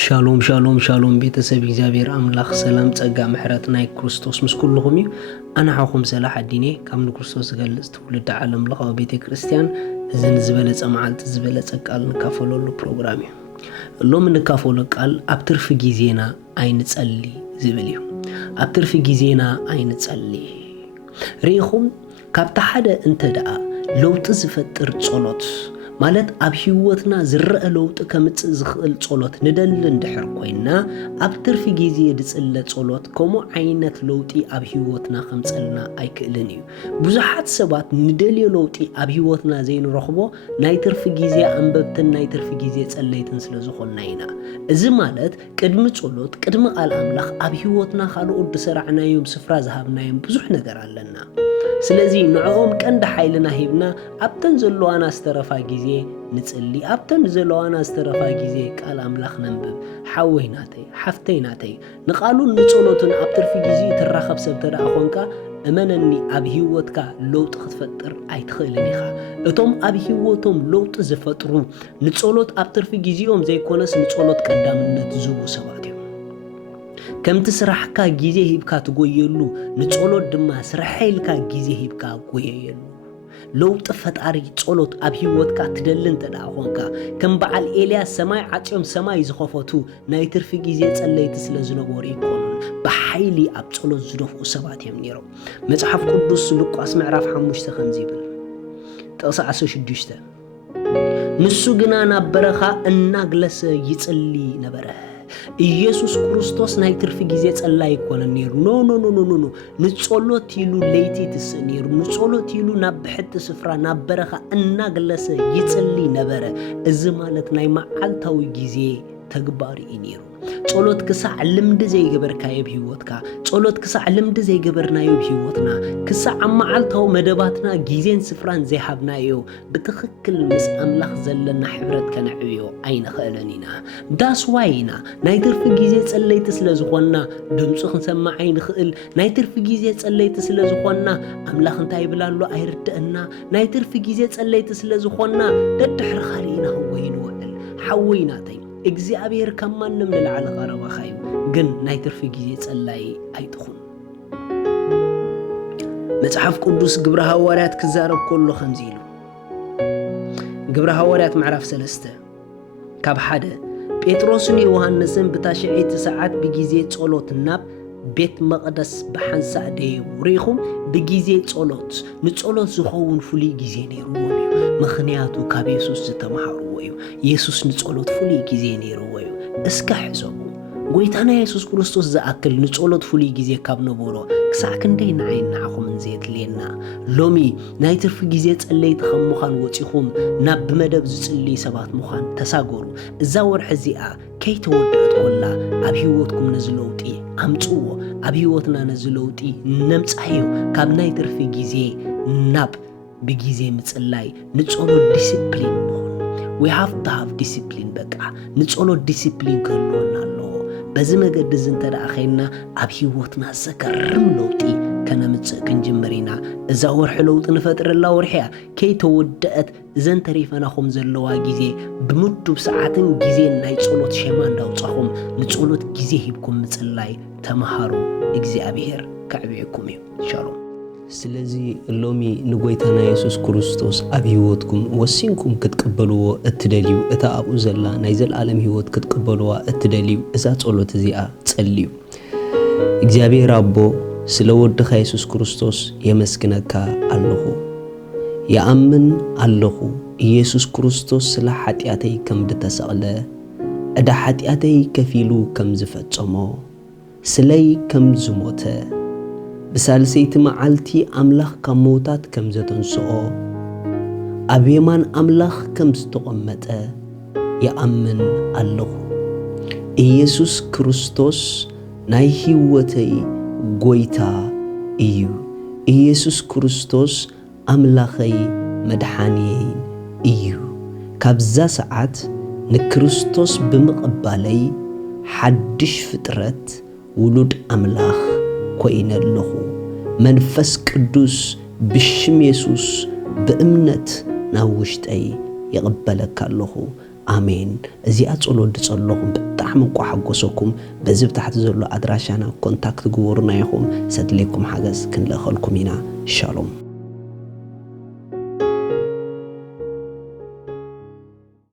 ሻሎም ሻሎም ሻሎም ቤተሰብ እግዚአብሔር አምላክ ሰላም ጸጋ ምሕረት ናይ ክርስቶስ ምስ ኩልኩም እዩ አና ሓኹም ሰላሕ አዲኔ ካብ ንክርስቶስ ዝገልጽ ትውልድ ዓለም ለኻዊ ቤተ ክርስቲያን እዝን ዝበለጸ መዓልቲ ዝበለጸ ቃል ንካፈለሉ ፕሮግራም እዩ ሎም ንካፈሎ ቃል ኣብ ትርፊ ጊዜና ኣይንጸሊ ዝብል እዩ ኣብ ትርፊ ጊዜና ኣይንጸሊ ሪኢኹም ካብታ ሓደ እንተ ደኣ ለውጥ ዝፈጥር ጸሎት ማለት ኣብ ህይወትና ዝረአ ለውጥ ከምጽእ ዝኽእል ጸሎት ንደል እንድሕር ኮይና ኣብ ትርፊ ጊዜ ድጽለ ጸሎት ከምኡ ዓይነት ለውጢ ኣብ ህይወትና ከምጸልና ኣይክእልን እዩ ብዙሓት ሰባት ንደልዮ ለውጢ ኣብ ህይወትና ዘይንረኽቦ ናይ ትርፊ ጊዜ አንበብትን ናይ ትርፊ ጊዜ ጸለይትን ስለ ዝኾንና ኢና እዚ ማለት ቅድሚ ጸሎት ቅድሚ ቃል ኣምላኽ ኣብ ህይወትና ካልኦት ድሰርዕናዮም ስፍራ ዝሃብናዮም ብዙሕ ነገር ኣለና ስለዚ ንዕኦም ቀንዲ ሓይልና ሂብና ኣብተን ዘለዋና ዝተረፋ ጊዜ ንጽሊ ኣብተን ዘለዋና ዝተረፋ ጊዜ ቃል ኣምላኽ ነንብብ ሓወይናተይ ሓፍተይናተይ ንቃሉን ንጸሎትን ኣብ ትርፊ ጊዜ ትራኸብ ሰብ ተደኣ ኮንካ እመነኒ ኣብ ህይወትካ ለውጥ ክትፈጥር ኣይትኽእልን ኢኻ እቶም ኣብ ህይወቶም ለውጥ ዝፈጥሩ ንጸሎት ኣብ ትርፊ ጊዜኦም ዘይኮነስ ንጸሎት ቀዳምነት ዝህቡ ሰባት እዮም ከምቲ ስራሕካ ጊዜ ሂብካ ትጎየሉ ንጸሎት ድማ ስራሕልካ ጊዜ ሂብካ ጎየየሉ ለውጥ ፈጣሪ ጸሎት ኣብ ህይወትካ ትደልን ተደኣ ኮንካ ከም በዓል ኤልያስ ሰማይ ዓጽዮም ሰማይ ዝኸፈቱ ናይ ትርፊ ጊዜ ጸለይቲ ስለ ዝነበሩ ይኮኑን ብሓይሊ ኣብ ጸሎት ዝደፍኡ ሰባት እዮም ነይሮም መጽሓፍ ቅዱስ ሉቃስ ምዕራፍ 5 ከምዚ ይብል ጥቕሲ 16 ንሱ ግና ናብ በረኻ እናግለሰ ይጽሊ ነበረ ኢየሱስ ክርስቶስ ናይ ትርፊ ጊዜ ጸላይ ይኮነን ነይሩ ኖ ንጸሎት ኢሉ ለይቲ ትስእ ነይሩ ንጸሎት ኢሉ ናብ ብሕቲ ስፍራ ናብ በረኻ እናግለሰ ይጽሊ ነበረ እዚ ማለት ናይ መዓልታዊ ጊዜ ተግባር እዩ ነይሩ ጸሎት ክሳዕ ልምዲ ዘይገበርካዮ ብህይወትካ ጸሎት ክሳዕ ልምዲ ዘይገበርናዮ ብህይወትና ክሳዕ መዓልታዊ መደባትና ጊዜን ስፍራን ዘይሃብናዮ ብትኽክል ምስ ኣምላኽ ዘለና ሕብረት ከነዕብዮ ኣይንኽእልን ኢና ዳስ ዋይና ናይ ትርፊ ጊዜ ጸለይቲ ስለ ዝኾንና ድምፁ ክንሰማዕ ኣይንኽእል ናይ ትርፊ ጊዜ ጸለይቲ ስለ ዝኾንና ኣምላኽ እንታይ ይብላሎ ኣይርድአና ናይ ትርፊ ጊዜ ጸለይቲ ስለ ዝኾንና ደድሕሪ ኻሊእና ክንጎይን ውዕል ሓወይናተይ እግዚአብሔር ከማንም ንላዕለ ቀረባኻ እዩ ግን ናይ ትርፊ ጊዜ ጸላይ ኣይትኹን መጽሓፍ ቅዱስ ግብረ ሐዋርያት ክዛረብ ከሎ ከምዚ ኢሉ ግብረ ሐዋርያት ምዕራፍ 3 ካብ ሓደ ጴጥሮስን ዮሐንስን ብታሽዒት ሰዓት ብጊዜ ጸሎት ናብ ቤት መቕደስ ብሓንሳእ ደይቡ ሪኢኹም ብጊዜ ጸሎት ንጸሎት ዝኸውን ፍሉይ ጊዜ ነይሩዎም እዩ ምኽንያቱ ካብ ኢየሱስ ዝተምሃርዎ እዩ ኢየሱስ ንጸሎት ፍሉይ ጊዜ ነይሩዎ እዩ እስካ ሕሰቡ ጎይታና ኢየሱስ ክርስቶስ ዝኣክል ንጸሎት ፍሉይ ጊዜ ካብ ነበሮ ክሳዕ ክንደይ ንዓይን ንዓኹም እንዘየድልየና ሎሚ ናይ ትርፊ ጊዜ ጸለይቲ ከም ምዃን ወፂኹም ናብ ብመደብ ዝጽልይ ሰባት ምዃን ተሳገሩ እዛ ወርሒ እዚኣ ከይተወድአት ኮላ ኣብ ህይወትኩም ነዚ ለውጢ ኣምጽዎ ኣብ ህይወትና ነዚ ለውጢ ነምጻዮ ካብ ናይ ትርፊ ጊዜ ናብ ብጊዜ ምጽላይ ንጸሎት ዲሲፕሊን ንኹን we have to have discipline በቃ ንጸሎት ዲሲፕሊን ክህልወና ኣለዎ በዚ መገዲ ዝንተደኣ ኸይና ኣብ ህይወትና ዘገርም ለውጢ ከነምጽእ ክንጅምር ኢና እዛ ወርሒ ለውጢ ንፈጥረላ ወርሕያ ከይተወድአት እዘን ተሪፈናኹም ዘለዋ ጊዜ ብምዱብ ሰዓትን ጊዜን ናይ ጸሎት ሸማ እንዳውጻኹም ንጸሎት ጊዜ ሂብኩም ምጽላይ ተምሃሩ እግዚአብሔር ከዕብየኩም እዩ ሻሎም ስለዚ ሎሚ ንጎይታና ኢየሱስ ክርስቶስ ኣብ ህይወትኩም ወሲንኩም ክትቀበልዎ እትደልዩ እታ ኣብኡ ዘላ ናይ ዘለዓለም ህይወት ክትቀበልዋ እትደልዩ እዛ ጸሎት እዚኣ ጸልዩ እግዚአብሔር አቦ ስለ ወድኻ ኢየሱስ ክርስቶስ የመስግነካ ኣለኹ የአምን ኣለኹ ኢየሱስ ክርስቶስ ስለ ኃጢአተይ ከም ዝተሰቕለ ዕዳ ኃጢአተይ ከፊሉ ከም ዝፈጸሞ ስለይ ከም ዝሞተ ብሳልሰይቲ መዓልቲ ኣምላኽ ካብ ሞታት ከም ዘተንስኦ ኣብ የማን ኣምላኽ ከም ዝተቐመጠ የአምን ኣለኹ ኢየሱስ ክርስቶስ ናይ ህይወተይ ጎይታ እዩ ኢየሱስ ክርስቶስ ኣምላኸይ መድሓኒየይ እዩ ካብዛ ሰዓት ንክርስቶስ ብምቕባለይ ሓድሽ ፍጥረት ውሉድ ኣምላኽ ኮይነለኹ መንፈስ ቅዱስ ብሽም ኢየሱስ በእምነት ናብ ውሽጠይ ይቕበለካ ኣለኹ آمين إذا أتصلوا دصلهم بتعمل حقوسكم بزب تحت زلوا أدراشنا كونتاكت جورنا يخم سدليكم حجز كن لخلكم هنا شالوم